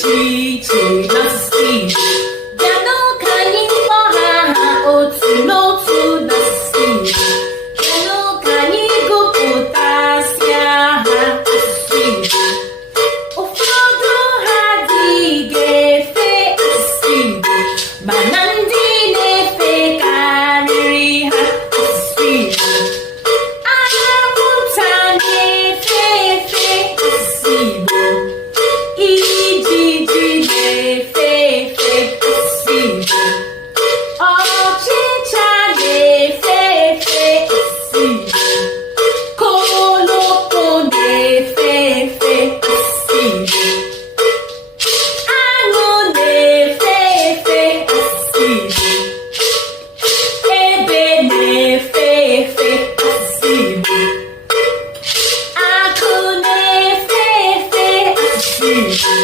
iche iche n'asụsụ Igbo. Bịanụ ka anyị kpọọ ha otu n'otu n'asụsụ Igbo. Bịanụ ka anyị gụpụtasịa ha asụsụ Igbo. Ụfọdụ ha adịghị efe asụsụ Igbo, mana ndị na-efe karịrị ha asụsụ Igbo. Anwụnta na-efe efe asụsụ Igbo. Ijiji na-efe efe asụsụ Igbo. Ọchịcha na-efe efe asụsụ Igbo. Koloko na-efe efe asụsụ Igbo. Aṅụ na-efe efe asụsụ Igbo. Ebe na-efe efe asụsụ Igbo. Akụ na-efe efe asụsụ Igbo.